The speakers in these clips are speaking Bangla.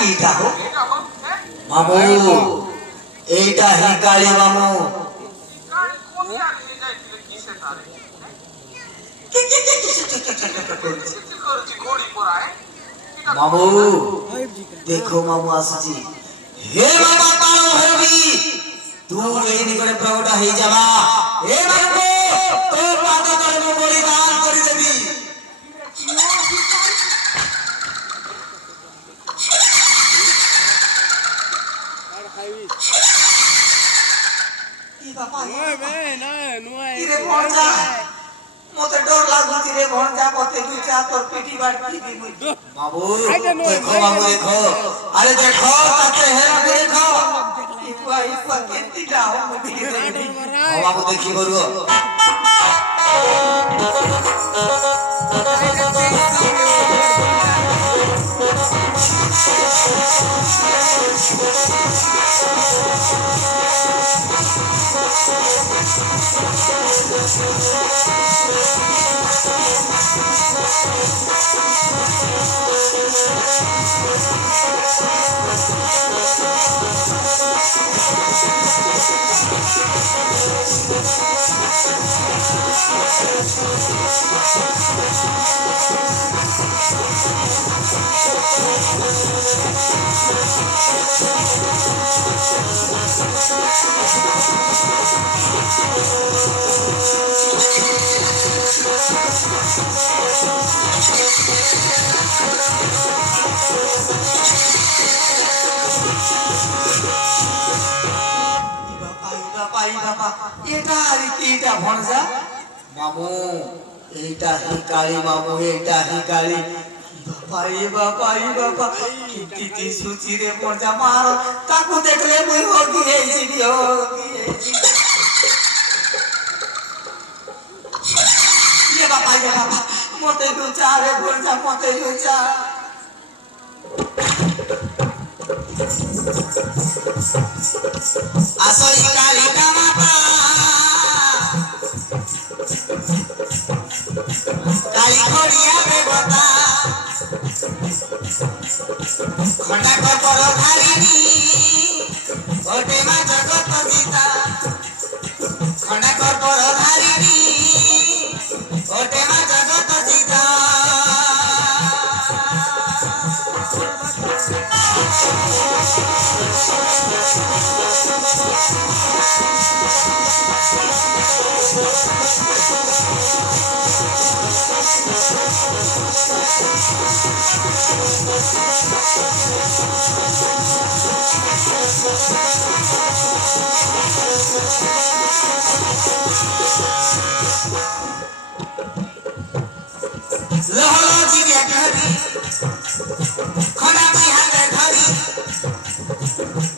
কিটা হো মামু এইটা হি কালী মামু মামু দেখো মামু আসছি হে বাবা পালো হেবি তুই এই নিকটে প্রকট হয়ে যাবা হে মামু তোর পাদ কর্ম বলিদান করে দেবি ই বাবা ইরে ভণজা মতে ডর লাগুছি রে ভণজা মতে দুইটা তোর পিটি বাড়তি দি মুই বাবু দেখো বাবু দেখো আরে দেখো তাতে হেরা দেখো ইপুয়া কেতিটা ও মুদি দেবি ও বাবু দেখি করব এটা আর কিটা ভণজা মামু এইটা হি কালী মামু এইটা হি কালী বাবা কিতি সুচি রে ভণজা মার তাকু দেখলে মুই হগি হেইছি ইয়ে বাবা মতে দুচা রে ভণজা মতে দুচা আসই কালী কামাতা কালী খড়িয়া দেবতা খন্ডা কপর ধারিণী ওটে মা জগত জিতা খন্ডা কপর ধারিণী ওটে মা জগত জিতা লহলো জিগে ধরি খনা তুই হাতে ধরি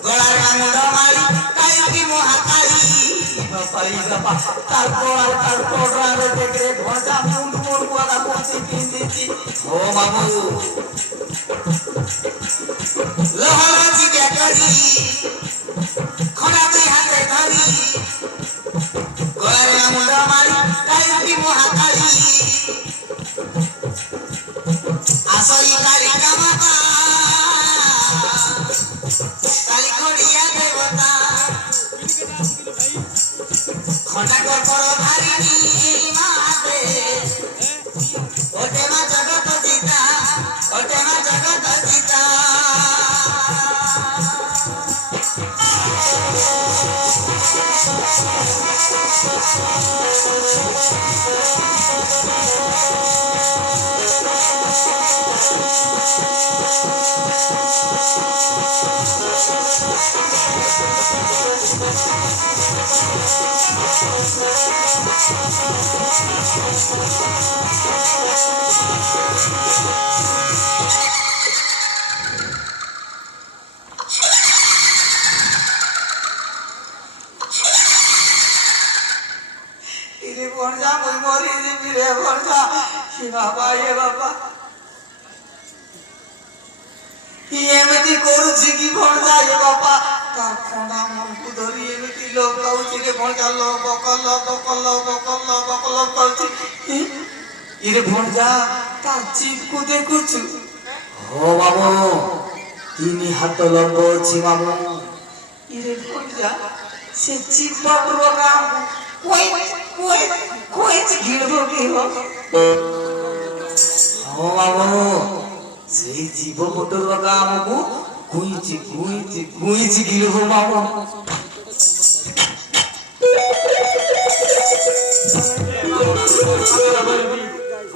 গলার কামড় মারি কাইকি মহাকালী বাবা তার গোড়াল তার কোড়ারে দেখে ভজা মুন্ড মোর কোড়া পৌঁছে কিনেছি ও মামু লহলো জিগে ধরি খনা তুই হাতে ধরি গলার কামড় মারি কাইকি মহাকালী আসই কালী কামাতা কালী খড়িয়া দেবতা খন্ডা কপর ধারিণী মাতে ওটে মা জগত জিতা ওটে মা জগত জিতা ইরে ভণজা মুই মরি যাবি রে ভণজা হে বাবা এমতি করুছি কি ভণজা হে বাবা তার খোঁড়া মনকু ধরি এমতি লোক লাউছি রে ভণজা বকল করছি ইরে ভণজা তার চিপকু দেখুছু ও বাবু ইনি হাত লম্ব ଅଛି মামু ইরে ভঞ্জা সে চিপট রোগা কই কই কই গিলবো কি হো ও মামু সেই জীব মোটর রোগা আমকু কুইছি গিলবো মামু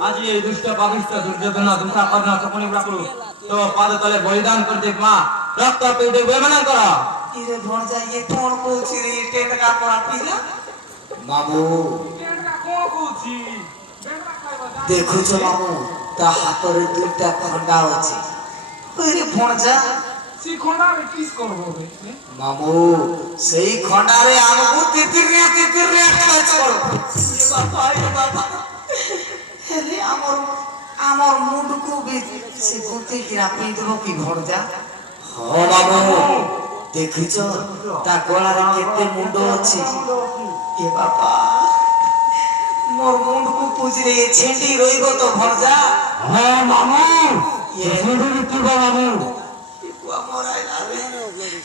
আজি এই দুষ্ট পাপিষ্ঠ দুর্যোধন দুঃখা কর্ণ সকলে রাখলো তো পাদ তলে বলিদান করে দেখ মা রক্ত পেতে বেমানা কর ইরে ভঞ্জা ইয়ে কোন কইছি রে টেন্ডকা পড়া পিলা মামু টেন্ডকা কোন কইছি দেখুছ মামু তা হাতরে দুইটা খন্ডা আছে ওরে ভঞ্জা সি খন্ডারে কিস করব রে মামু সেই খন্ডারে আমকু তিতিরিয়া খাচ করব এ বাবা হেলে আমার মুন্ডকু বি সে গুতে কি আপনি দেব কি ভঞ্জা হ মামু দেখুছ তা গলারে কেতে মুন্ড আছে এ বাবা মোর মুন্ডকু পুজরে ছেঁটি রইব তো ভঞ্জা হ্যাঁ মামু এ ছেঁটি কি মামু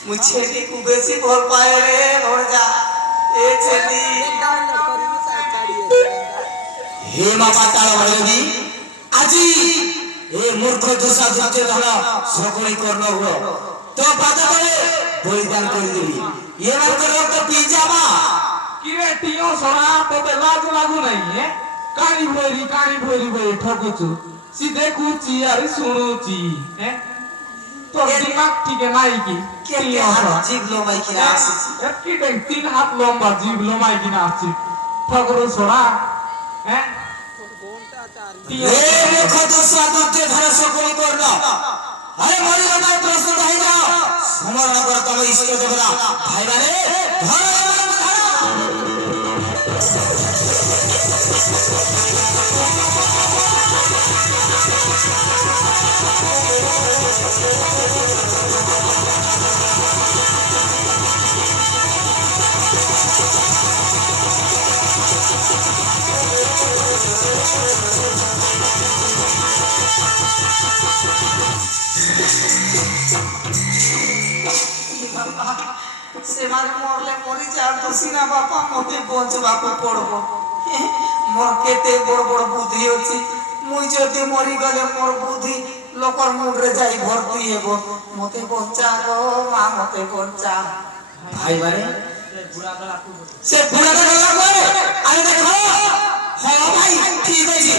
মু ছেঁটি কু বেশি ভাল পায়ে রে ভঞ্জা এ ছেঁটি হে মাপা তারা ভাইদি আজি এ মূর্খ দোষা দুর্যোধন সকলেই কর্ণ হলো তো পাতা করে বলিদান করে দিবি এবার করে তো পিজামা কিরে টিও সরা তোতে লাজ লাগু নাই হে কানি ভরি বই ঠকুচু সি দেখুচি আর শুনুচি হে তোর দিমাগ ঠিক নাই কি কে হাত জিবলো মাই কি আসিস কি দেখ 3 হাত লম্বা জিব লোমাই কিনা আসছি ঠকরু সরা হে এ মূর্খ দোষা দুর্যোধন সকলেই কর্ণ আরে মরি বাবা প্রশ্ন হই যাও সমরণ কর তব ইষ্ট দেবরা ভাই মানে সেমানে মরলে মরি যার দোষিনা বাপা মতে বঞ্চবাকু পড়ব মোর কেতে বড় বড় বুদ্ধি ଅଛି মুই যদি মরি গলে মোর বুদ্ধি লোকর মুন্ডরে যাই ভর্তি হেব মতে বঞ্চা গো মা মতে বঞ্চা ভাই মানে সে বুড়া গলা করে আরে দেখো হ্যাঁ ভাই ঠিক আছে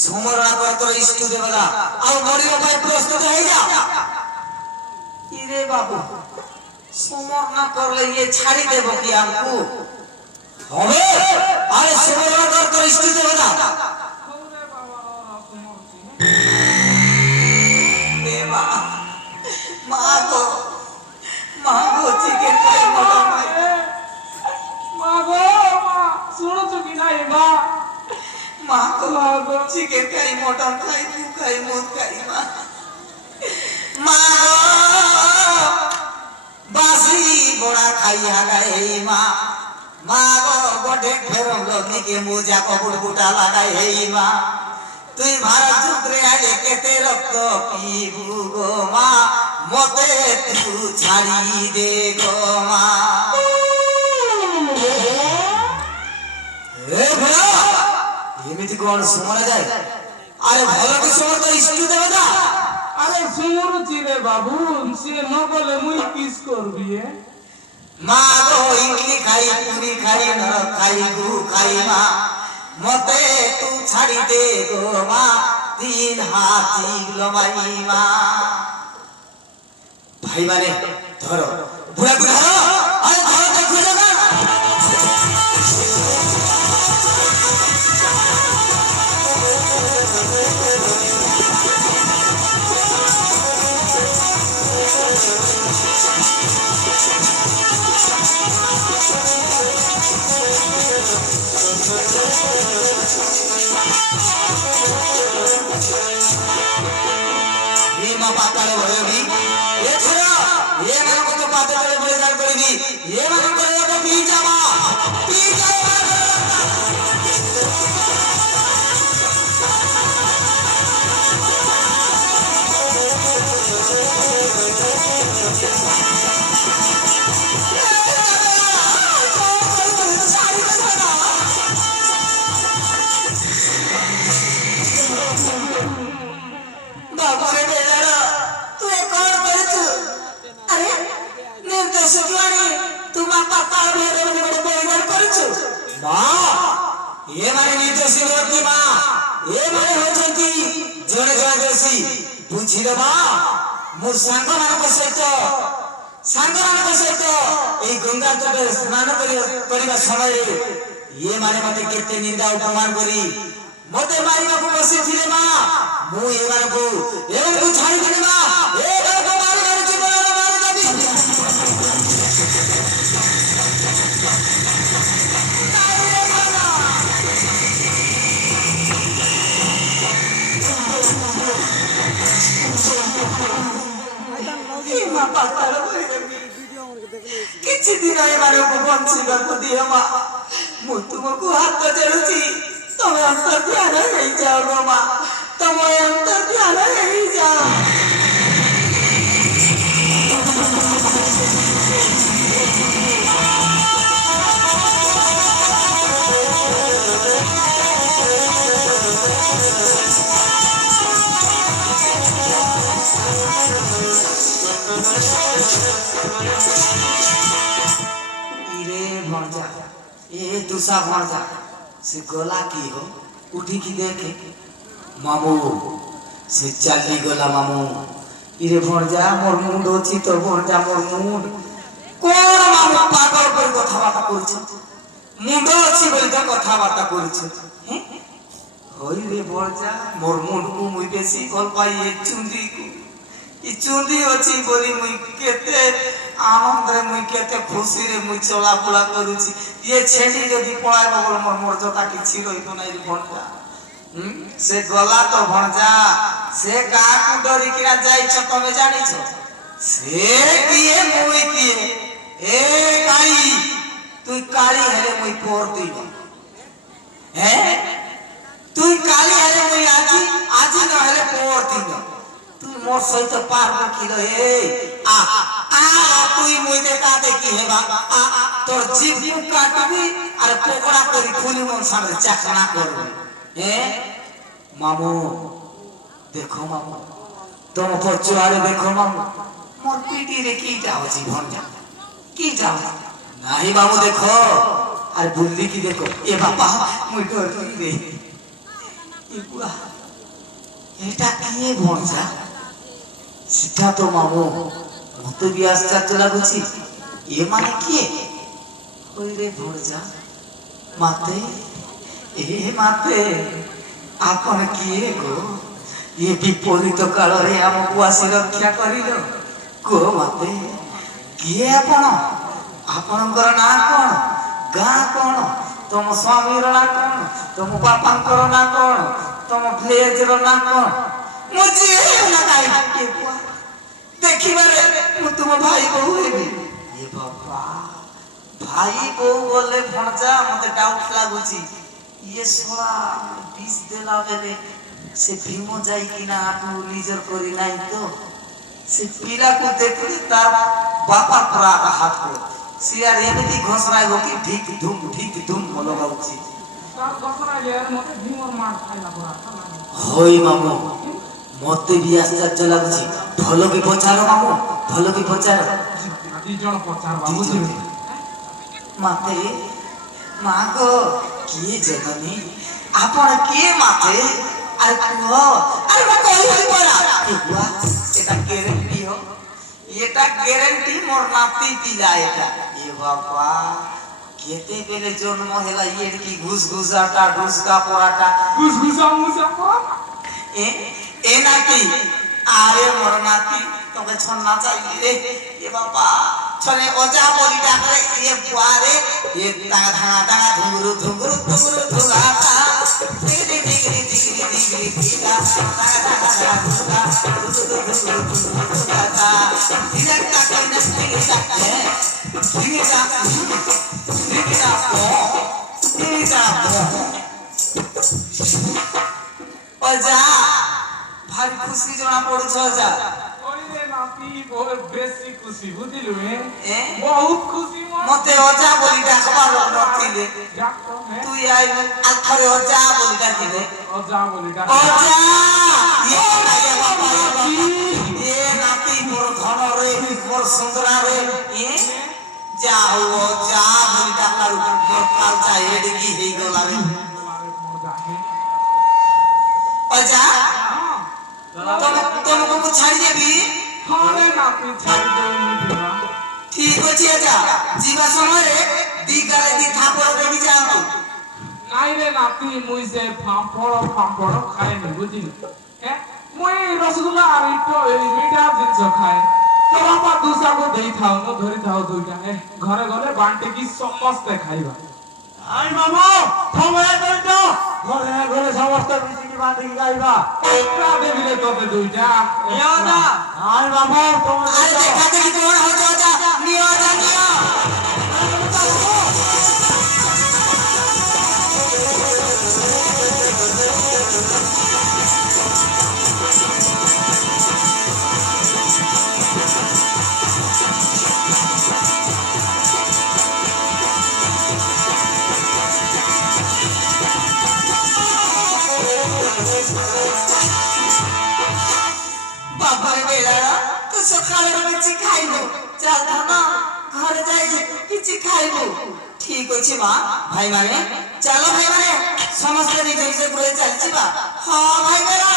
সমরণ কর তোর ইষ্ট দেবতা আর মরিব ভাই প্রস্তুত হয়ে যা ইরে বাবু সমরণ করলে ইয়ে ছাড়ি দেব কি আমকু হবে আরে সমরণ কর তোর ইষ্ট দেবতা দেবা মা গো চিকেন খাই মটন খাই মা গো মা শুনুছো কি নাই মা মা গো চিকেন খাই মটন খাই তু খাই মদ খাই মা বাসি বড়া খাইয়া গাই মা গো গোটে ফেরম লগ্নিকে মোজা কপুর বুটা লাগাই হেই মা তুই ভারত যুগরে আলে কেতে রক্ত পিবু গো মা মতে তু ছাড়ি দে গো মা এ ভোলা এমিতি কোন সমরা যায় আরে ভালো কি সমর তো ইষ্ট দেবতা আরে শুনুছি রে বাবু সে ন বলে মুই কিস করবি মা গো ইংলি খাই পুরি খাই নরক খাই গু খাই মা মতে তু ছাড়ি দে গো মা 3 হাত জিগলো মাই মা ভাই মানে ধরো বুড়া ধরো আরে ধরো দেখো না মা পাতাল ভৈরবী এছাড়া এ মানে কত পাতালে বলিদান করিবি এ মানে করে তো পি যাবা বাবারে বেলারা তুই কোন করেছু আরে নির্দেশ দিওয়ানি তোমা পাতাল ভৈরবী বলে বলিদান করেছু মা এ মানে নির্দেশ দিওয়ানি মা এ মানে হচ্ছন্তি জনে জনে দোষী বুঝিল মা মো সাଙ୍ଗମାନଙ୍କ ସହିତ এই গঙ্গা তটে স্নান କରିବା ସମୟରେ ଇଏ ମାନେ ମତେ କେତେ ନିନ୍ଦା ଅପମାନ କରି ମତେ ମାରିବାକୁ ବସିଥିଲେ ମା ମୁଁ ଏମାନଙ୍କୁ ଛାଡ଼ିଦେଲି ମା ଏମାନଙ୍କୁ ମାରି ମାରି ଜୀବନ ମାରିଦେବି ମା ପାତାଳ କିଛି ଦିନ ଏମାନଙ୍କୁ ବଞ୍ଚିବାକୁ ଦିଅ ମା ମୁଁ ତୁମକୁ ହାତ ଯୋଡୁଛି ତମେ ଅନ୍ତର୍ଧ୍ୟାନ ହେଇଯାଅ ଗୋ ମା ତମେ ଅନ୍ତର୍ଧ୍ୟାନ ହେଇଯାଅ ए दूसरा भणजा से गला की हो उठी की देखे मामू से चली गला मामू इरे भणजा मोर मुंड अछि तो भणजा मोर मुंड कोन मामू पागल पर कथा बाता करछ मुंड अछि बोली तो कथा बाता करछ होई रे भणजा मोर मुंड को मुई बेसी भल पाई ए चुंदी अछि बोली मुई केते आनंद रे मुई केते खुशी रे मुई चला बुला करूची ये छेडी जदी पळाइबो बोल मोर मर्यादा किछि रहितो नै रे भणजा से गला तो भणजा से का को डरी किना जाई छ तमे जानि छ से किए मुई किए ए काई तू काली हेले मुई पोर दिबो हैं तू काली हेले मुई आजी न हेले पोर दिबो तू मोर सहित पार किलो ए आ তুই মইতে কাতে কি হেবা তোর জিভ কাটবি আর পকড়া করি খুলি মন সামনে চাকনা করবি মামু দেখো মামু তোম পছুয়ারে দেখো মামু মোর পিটি রে কিটা হচ্ছে ভণজা কিটা নাহি মামু দেখো আর বুল্লি কি দেখো এ বাবা মুই ডরি রে ই বুয়া এটা কি ভণজা সেটা তো মামু মতে भी आश्चर्य लागुची ये माने किए होई रे भणजा माते ए माते आपण किए गो ये विपरीत काल रे हमकु आसी रक्षा करिलो को माते किए आपणकर ना कोन गा कोन तुम स्वामी रो ना कोन तुम बापांकर ना कोन तुम विलेज रो ना कोन मुझे ना काई के बुआ देखी बारे मु तुम भाई बहु हेबी ये बाबा भाई बहु बोले भणजा मते डाउट लागुची ये सोला 20 देला बेले से भीमो जाई किना आटू लीजर करी नाही तो से पीला को देखली तार बापा पुरा हाथ को सिया एमिति घोसराय हो कि ठीक धूम बोलो गाउची तार घोसराय यार मते भीमोर मार खाइला पुरा होई मामू मते भी आश्चर्य लागुची भलो की पचारो मामू भलो की पचारो दी जण पचार बाबू जी माते मागो किए जननी आपण के माते अरे कुहो अरे मैं कोई होई पड़ा ए बुआ एटा ग्यारंटी हो एटा ग्यारंटी मोर नाती पिला एटा ए बाबा केते बेले जन्म हेला ये की घुसघुसाटा ढुसका पराटा घुसघुसा मुसा ए नाती आरे मोर नाती तोके छन्ना चाहिए रे ये बाबा छने ओजा बोली डाकरे ये बुआरे ये टांगा टांगा टांगा धुंगरू धुंगरू धुंगरू धुंगाता डिगरी डिगरी डिगरी डिगरी ভারী খুশি জনা পড়ুছ যা ওইরে নাতি বহুত বেশি খুশি বুঝিলু এ? বহুত খুশি মতে অজা বলি ডাকবা লোক নথিলে ডাক্তার তুই আই আখরে অজা বলি ডাকিলে অজা বলি অজা এ নাইয়া বাবা এ নাতি মোর ধন রে মোর সুন্দরা রে এ যাও অজা বলি ডাকার মোর কাল চাই এডি কি হেই গলা রে অজা তোমাকে ছাড়ি দেবি হরে নাতি ছাড়ি দেবি ঠিক আছে অজা ଯିବା ସମୟରେ ଦି ଗାଳେ ଦି ଥାପଡ଼ ଦେବି ଯାଆନ୍ତୁ নাই রে নাতি মুই সে ফাম্পড় খাইনি বুঝিলি হ্যাঁ মুই রসগোল্লা আর একটু মিঠা জিনিস খাই তো বাবা দুসাগো দেই থাও ন ধরি থাও দুইটা ঘরে ঘরে বান্টি কি সমস্তে খাইবা আই মামু সময় করি তো ঘরে ঘরে সমস্ত মিশিকি বাঁধিকি গাইবা একটা দেবিলে তোতে দুইটা নিয়দা আই মামু তোমার আরে দেখা দেখি তোমার হচ্ছে অজা নিয়দা নিয় বাবারে বেড়া তো সকালে কিছু খাইবো চাল না ঘরে যাই কিছু খাইবো ঠিক আছে মা ভাই মানে চলো ভাই মানে সমস্ত নিজে নিজে করে চালছি বা হ্যাঁ ভাই বেড়া